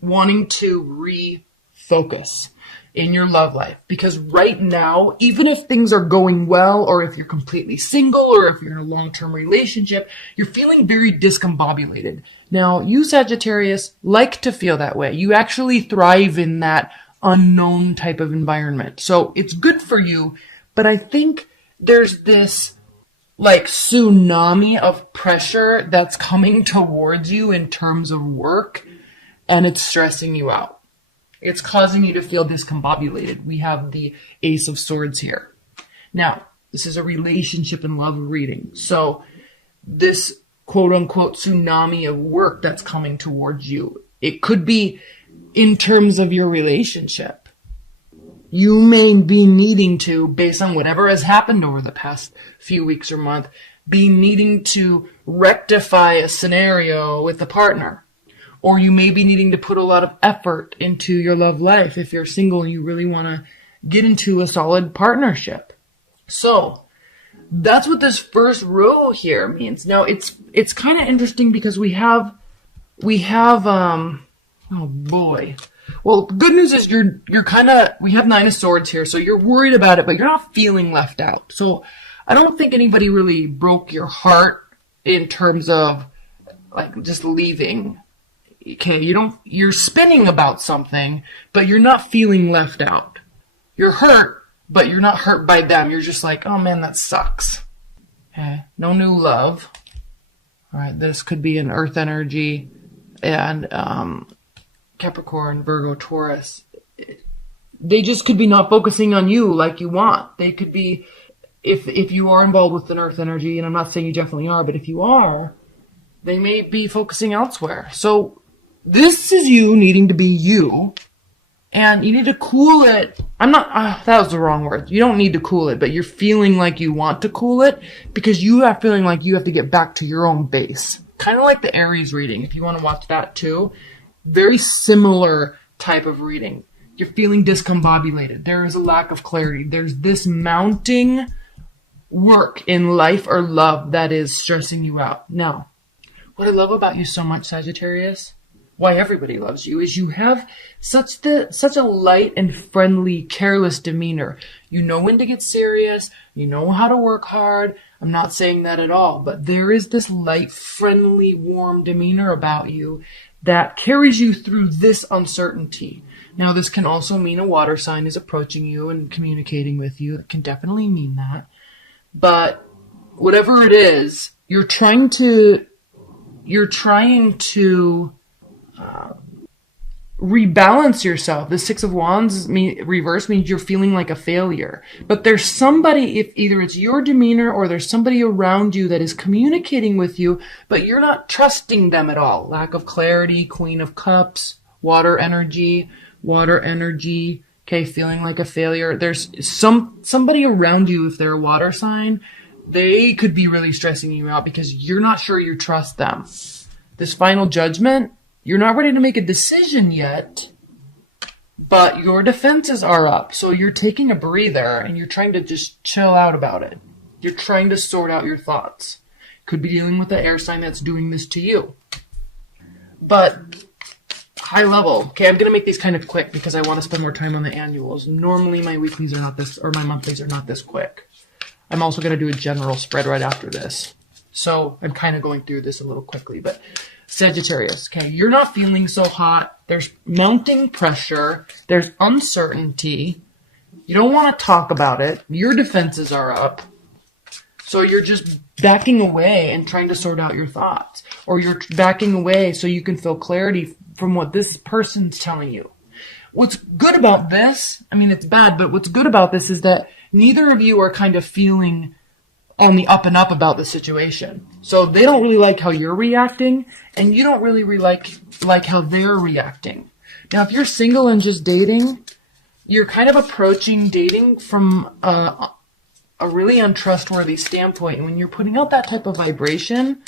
wanting to refocus in your love life. Because right now, even if things are going well, or if you're completely single, or if you're in a long-term relationship, you're feeling very discombobulated. Now, you Sagittarius like to feel that way. You actually thrive in that unknown type of environment. So it's good for you, but I think there's this like tsunami of pressure that's coming towards you in terms of work, and it's stressing you out. It's causing you to feel discombobulated. We have the Ace of Swords here. Now, this is a relationship and love reading. So this quote unquote tsunami of work that's coming towards you, it could be in terms of your relationship. You may be needing to, based on whatever has happened over the past few weeks or month, be needing to rectify a scenario with a partner. Or you may be needing to put a lot of effort into your love life if you're single and you really want to get into a solid partnership. So that's what this first row here means. Now it's kind of interesting because we have oh boy. Well, good news is we have Nine of Swords here, so you're worried about it, but you're not feeling left out. So I don't think anybody really broke your heart in terms of like just leaving. Okay, you're spinning about something, but you're not feeling left out. You're hurt, but you're not hurt by them. You're just like, oh man, that sucks. Okay, no new love. All right, this could be an earth energy and Capricorn, Virgo, Taurus. They just could be not focusing on you like you want. They could be, if you are involved with an earth energy, and I'm not saying you definitely are, but if you are, they may be focusing elsewhere. So this is you needing to be you, and you need to cool it. That was the wrong word. You don't need to cool it, but you're feeling like you want to cool it because you are feeling like you have to get back to your own base. Kind of like the Aries reading, if you want to watch that too. Very similar type of reading. You're feeling discombobulated. There is a lack of clarity. There's this mounting work in life or love that is stressing you out. Now, what I love about you so much, Sagittarius, why everybody loves you, is you have such a light and friendly, careless demeanor. You know when to get serious. You know how to work hard. I'm not saying that at all, but there is this light, friendly, warm demeanor about you that carries you through this uncertainty. Now, this can also mean a water sign is approaching you and communicating with you. It can definitely mean that. But whatever it is, you're trying to rebalance yourself. The Six of Wands reverse means you're feeling like a failure. But there's somebody, if either it's your demeanor or there's somebody around you that is communicating with you, but you're not trusting them at all. Lack of clarity, Queen of Cups, water energy, okay, feeling like a failure. There's somebody around you, if they're a water sign, they could be really stressing you out because you're not sure you trust them. This final judgment, you're not ready to make a decision yet, but your defenses are up. So you're taking a breather and you're trying to just chill out about it. You're trying to sort out your thoughts. Could be dealing with the air sign that's doing this to you. But high level, okay, I'm going to make these kind of quick because I want to spend more time on the annuals. Normally my weeklies are not this, or my monthlies are not this quick. I'm also going to do a general spread right after this. So I'm kind of going through this a little quickly, but Sagittarius, okay, you're not feeling so hot. There's mounting pressure. There's uncertainty. You don't want to talk about it. Your defenses are up. So you're just backing away and trying to sort out your thoughts. Or you're backing away so you can feel clarity from what this person's telling you. What's good about this, I mean, it's bad, but what's good about this is that neither of you are kind of feeling on the up and up about the situation. So they don't really like how you're reacting, and you don't really like how they're reacting. Now, if you're single and just dating, you're kind of approaching dating from a really untrustworthy standpoint. And when you're putting out that type of vibration,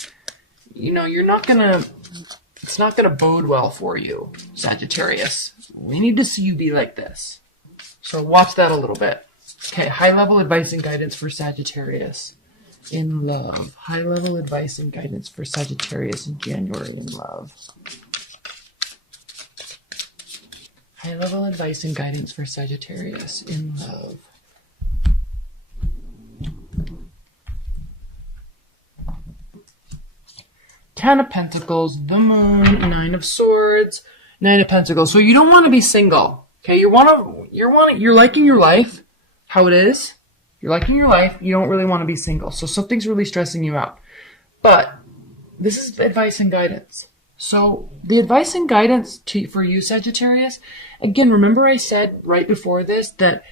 you know, it's not gonna bode well for you, Sagittarius. We need to see you be like this. So watch that a little bit. Okay, high-level advice and guidance for Sagittarius in love. High-level advice and guidance for Sagittarius in January in love. High-level advice and guidance for Sagittarius in love. Ten of Pentacles, the Moon, Nine of Swords, Nine of Pentacles. So you don't want to be single. Okay, you're liking your life, how it is. You're liking your life. You don't really want to be single. So something's really stressing you out. But this is advice and guidance. So the advice and guidance for you, Sagittarius, again, remember I said right before this that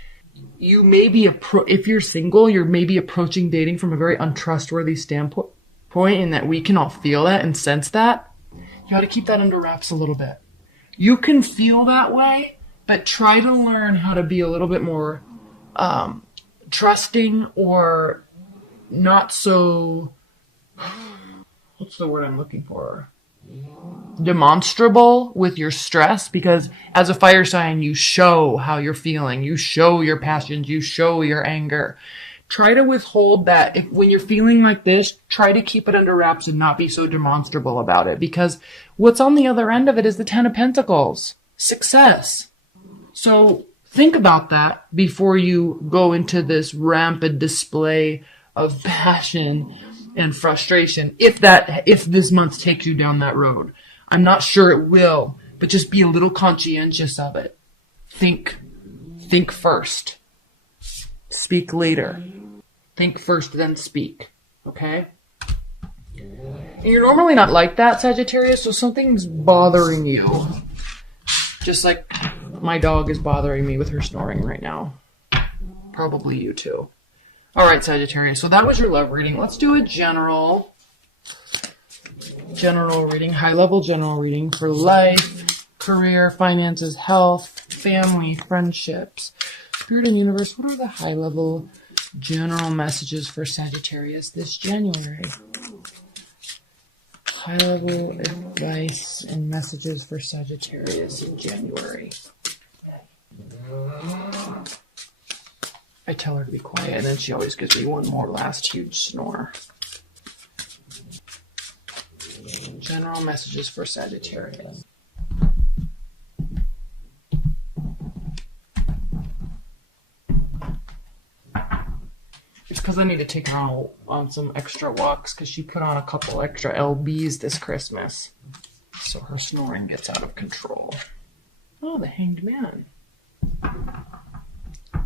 you may be, if you're single, you're maybe approaching dating from a very untrustworthy standpoint, and that we can all feel that and sense that. You got to keep that under wraps a little bit. You can feel that way, but try to learn how to be a little bit more trusting or not so, what's the word I'm looking for? Demonstrable with your stress, because as a fire sign, you show how you're feeling. You show your passions. You show your anger. Try to withhold that. When you're feeling like this, try to keep it under wraps and not be so demonstrable about it, because what's on the other end of it is the Ten of Pentacles. Success. So think about that before you go into this rampant display of passion and frustration, if this month takes you down that road. I'm not sure it will, but just be a little conscientious of it. Think first. Speak later. Think first, then speak. Okay? And you're normally not like that, Sagittarius, so something's bothering you. Just like my dog is bothering me with her snoring right now. Probably you too. All right, Sagittarius. So that was your love reading. Let's do a general reading, high-level general reading for life, career, finances, health, family, friendships. Spirit and universe, what are the high-level general messages for Sagittarius this January? High-level advice and messages for Sagittarius in January. I tell her to be quiet, and then she always gives me one more last huge snore. General messages for Sagittarius. It's because I need to take her on some extra walks, because she put on a couple extra lbs this Christmas. So her snoring gets out of control. Oh, the Hanged Man.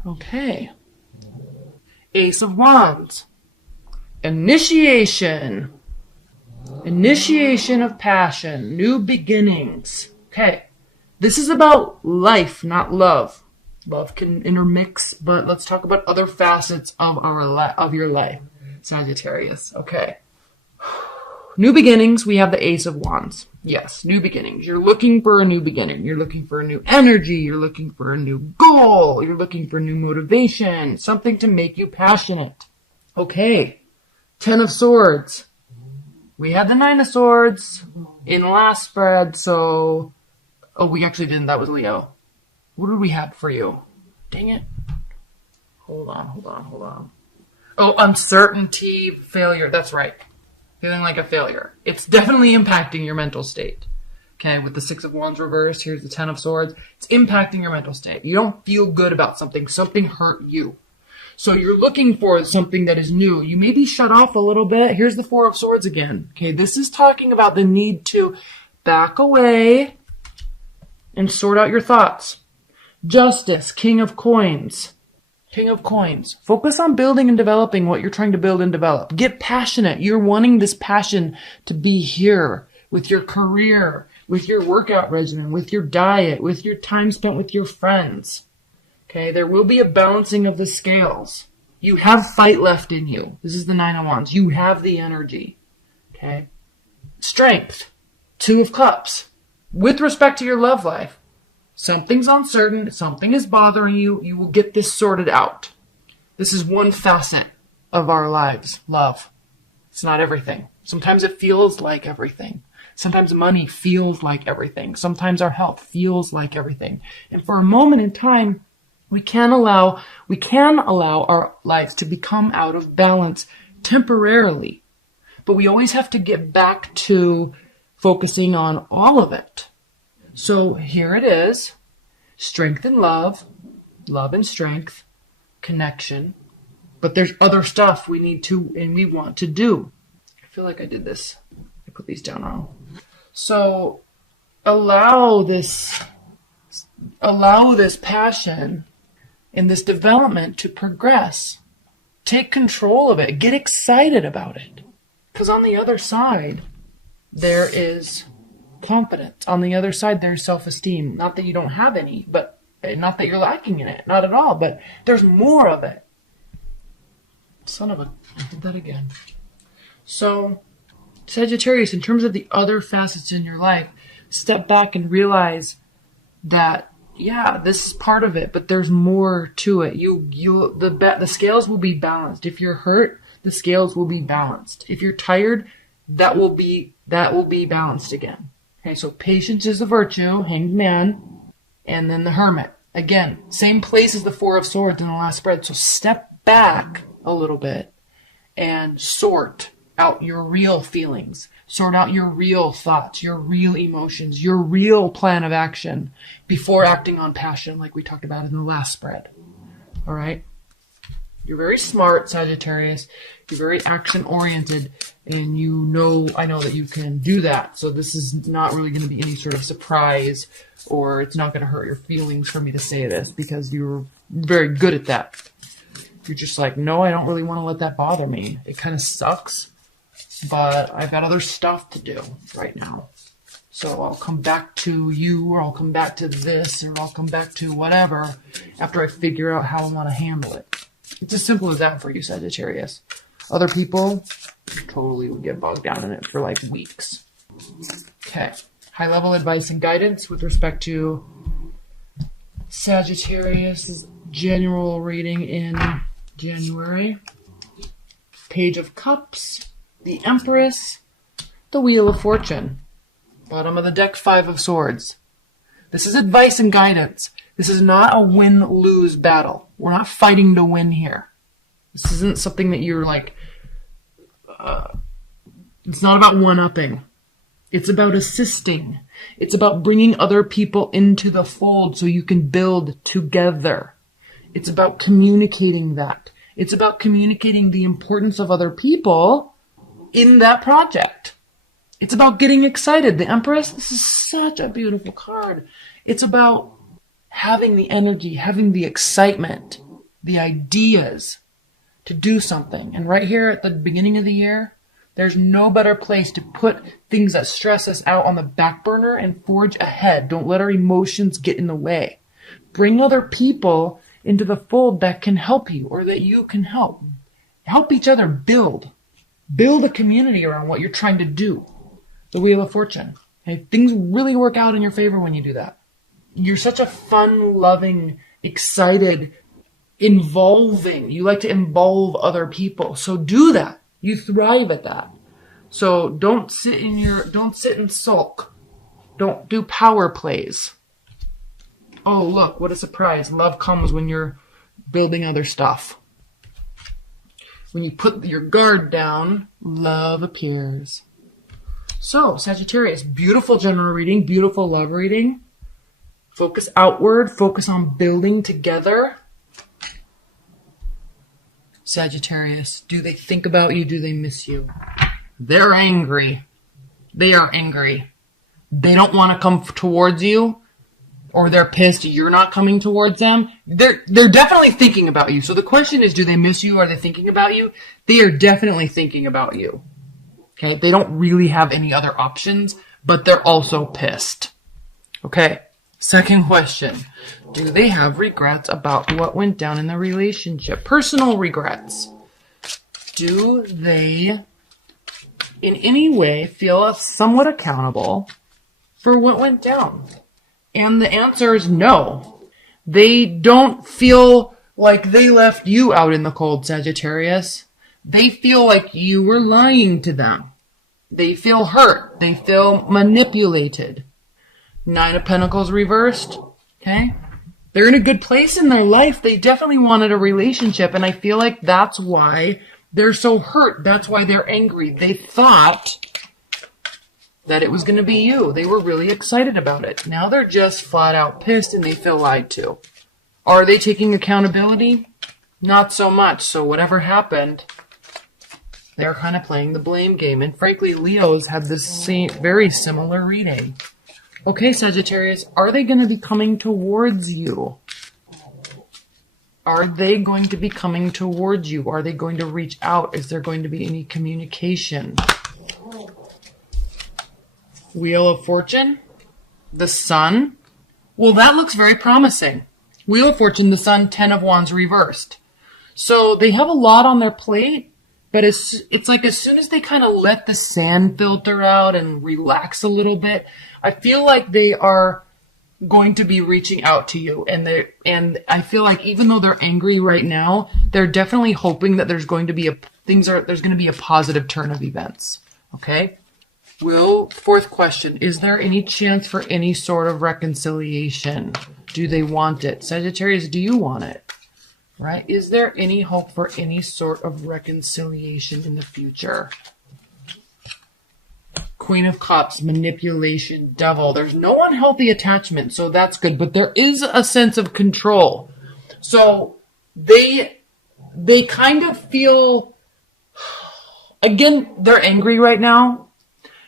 Okay. Ace of Wands. Initiation. Initiation of passion. New beginnings. Okay. This is about life, not love. Love can intermix, but let's talk about other facets of of your life, Sagittarius. Okay. New beginnings, we have the Ace of Wands. Yes, new beginnings. You're looking for a new beginning. You're looking for a new energy. You're looking for a new goal. You're looking for new motivation. Something to make you passionate. Okay. Ten of Swords. We had the Nine of Swords in last spread, so... Oh, we actually didn't. That was Leo. What did we have for you? Dang it. Hold on. Oh, uncertainty, failure. That's right. Feeling like a failure. It's definitely impacting your mental state. Okay, with the Six of Wands reversed, here's the Ten of Swords. It's impacting your mental state. You don't feel good about something. Something hurt you. So you're looking for something that is new. You may be shut off a little bit. Here's the Four of Swords again. Okay, this is talking about the need to back away and sort out your thoughts. Justice, King of Coins. King of Coins. Focus on building and developing what you're trying to build and develop. Get passionate. You're wanting this passion to be here with your career, with your workout regimen, with your diet, with your time spent with your friends. Okay, there will be a balancing of the scales. You have fight left in you. This is the Nine of Wands. You have the energy. Okay. Strength. Two of Cups. With respect to your love life, something's uncertain, something is bothering you, you will get this sorted out. This is one facet of our lives, love. It's not everything. Sometimes it feels like everything. Sometimes money feels like everything. Sometimes our health feels like everything. And for a moment in time, we can allow our lives to become out of balance temporarily. But we always have to get back to focusing on all of it. So here it is. Strength and love and strength, connection. But there's other stuff we need to and we want to do. I feel like I did this. I put these down wrong. So allow this passion and this development to progress. Take control of it. Get excited about it. Because on the other side, there is confidence. On the other side, there's self-esteem. Not that you don't have any, but not that you're lacking in it. Not at all, but there's more of it. Son of a... I did that again. So, Sagittarius, in terms of the other facets in your life, step back and realize that, yeah, this is part of it, but there's more to it. The scales will be balanced. If you're hurt, the scales will be balanced. If you're tired, that will be balanced again. Okay, so patience is a virtue, Hanged Man, and then the Hermit. Again, same place as the Four of Swords in the last spread. So step back a little bit and sort out your real feelings. Sort out your real thoughts, your real emotions, your real plan of action before acting on passion like we talked about in the last spread. All right? You're very smart, Sagittarius. You're very action-oriented, and I know that you can do that. So this is not really going to be any sort of surprise, or it's not going to hurt your feelings for me to say this, because you're very good at that. You're just like, no, I don't really want to let that bother me. It kind of sucks, but I've got other stuff to do right now. So I'll come back to you, or I'll come back to this, or I'll come back to whatever after I figure out how I want to handle it. It's as simple as that for you, Sagittarius. Other people totally would get bogged down in it for like weeks. Okay. High-level advice and guidance with respect to Sagittarius' general reading in January. Page of Cups, the Empress, the Wheel of Fortune. Bottom of the deck, Five of Swords. This is advice and guidance. This is not a win-lose battle. We're not fighting to win here. This isn't something that you're like... it's not about one-upping. It's about assisting. It's about bringing other people into the fold so you can build together. It's about communicating that. It's about communicating the importance of other people in that project. It's about getting excited. The Empress, this is such a beautiful card. It's about having the energy, having the excitement, the ideas to do something. And right here at the beginning of the year, there's no better place to put things that stress us out on the back burner and forge ahead. Don't let our emotions get in the way. Bring other people into the fold that can help you, or that you can help. Help each other build. Build a community around what you're trying to do. The Wheel of Fortune. Okay? Things really work out in your favor when you do that. You're such a fun, loving, excited, involving. You like to involve other people. So do that. You thrive at that. So don't sit and sulk. Don't do power plays. Oh, look, what a surprise. Love comes when you're building other stuff. When you put your guard down, love appears. So, Sagittarius, beautiful general reading, beautiful love reading. Focus outward, focus on building together. Sagittarius, do they think about you? Do they miss you? They're angry. They are angry. They don't want to come towards you, or they're pissed you're not coming towards them. They're definitely thinking about you. So the question is, do they miss you? Are they thinking about you? They are definitely thinking about you. Okay, they don't really have any other options, but they're also pissed. Okay, second question. Do they have regrets about what went down in the relationship? Personal regrets. Do they, in any way, feel somewhat accountable for what went down? And the answer is no. They don't feel like they left you out in the cold, Sagittarius. They feel like you were lying to them. They feel hurt. They feel manipulated. Nine of Pentacles reversed. Okay? They're in a good place in their life. They definitely wanted a relationship, and I feel like that's why they're so hurt. That's why they're angry. They thought that it was going to be you. They were really excited about it. Now they're just flat out pissed and they feel lied to. Are they taking accountability? Not so much. So whatever happened, they're kind of playing the blame game. And frankly, Leos have this very similar reading. Okay, Sagittarius, are they going to be coming towards you? Are they going to be coming towards you? Are they going to reach out? Is there going to be any communication? Wheel of Fortune, the Sun. Well, that looks very promising. Wheel of Fortune, the Sun, 10 of Wands reversed. So they have a lot on their plate, but it's like as soon as they kind of let the sand filter out and relax a little bit, I feel like they are going to be reaching out to you. And I feel like even though they're angry right now, they're definitely hoping that there's going to be a positive turn of events. Okay? Fourth question, is there any chance for any sort of reconciliation? Do they want it? Sagittarius, do you want it? Right? Is there any hope for any sort of reconciliation in the future? Queen of Cups, manipulation, Devil. There's no unhealthy attachment, so that's good. But there is a sense of control. So they kind of feel, again, they're angry right now.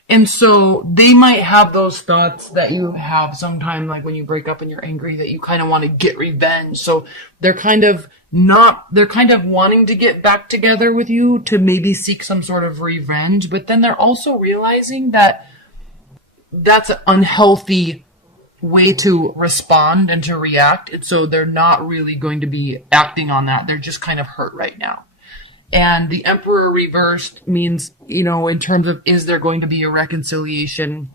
And so they might have those thoughts that you have sometime, like when you break up and you're angry, that you kind of want to get revenge. So they're kind of wanting to get back together with you to maybe seek some sort of revenge. But then they're also realizing that that's an unhealthy way to respond and to react. And so they're not really going to be acting on that. They're just kind of hurt right now. And the Emperor reversed means, in terms of, is there going to be a reconciliation?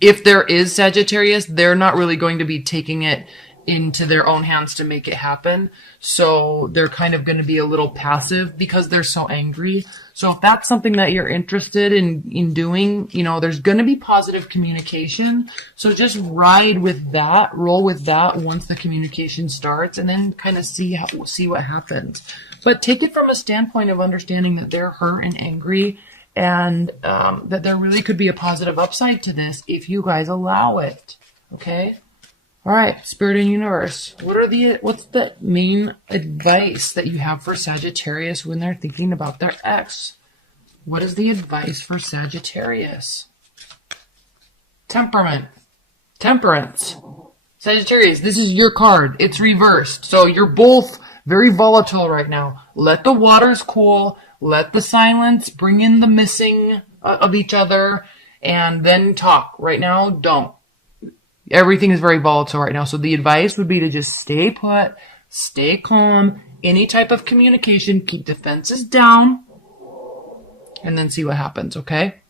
If there is, Sagittarius, they're not really going to be taking it into their own hands to make it happen. So they're kind of going to be a little passive because they're so angry. So if that's something that you're interested in doing, there's going to be positive communication. So just ride with that, roll with that once the communication starts, and then kind of see what happens. But take it from a standpoint of understanding that they're hurt and angry, and that there really could be a positive upside to this if you guys allow it. Okay? All right, Spirit and Universe. What's the main advice that you have for Sagittarius when they're thinking about their ex? What is the advice for Sagittarius? Temperance. Sagittarius, this is your card. It's reversed. So you're both very volatile right now. Let the waters cool. Let the silence bring in the missing of each other, and then talk. Right now, don't. Everything is very volatile right now. So the advice would be to just stay put, stay calm, any type of communication, keep defenses down, and then see what happens, okay?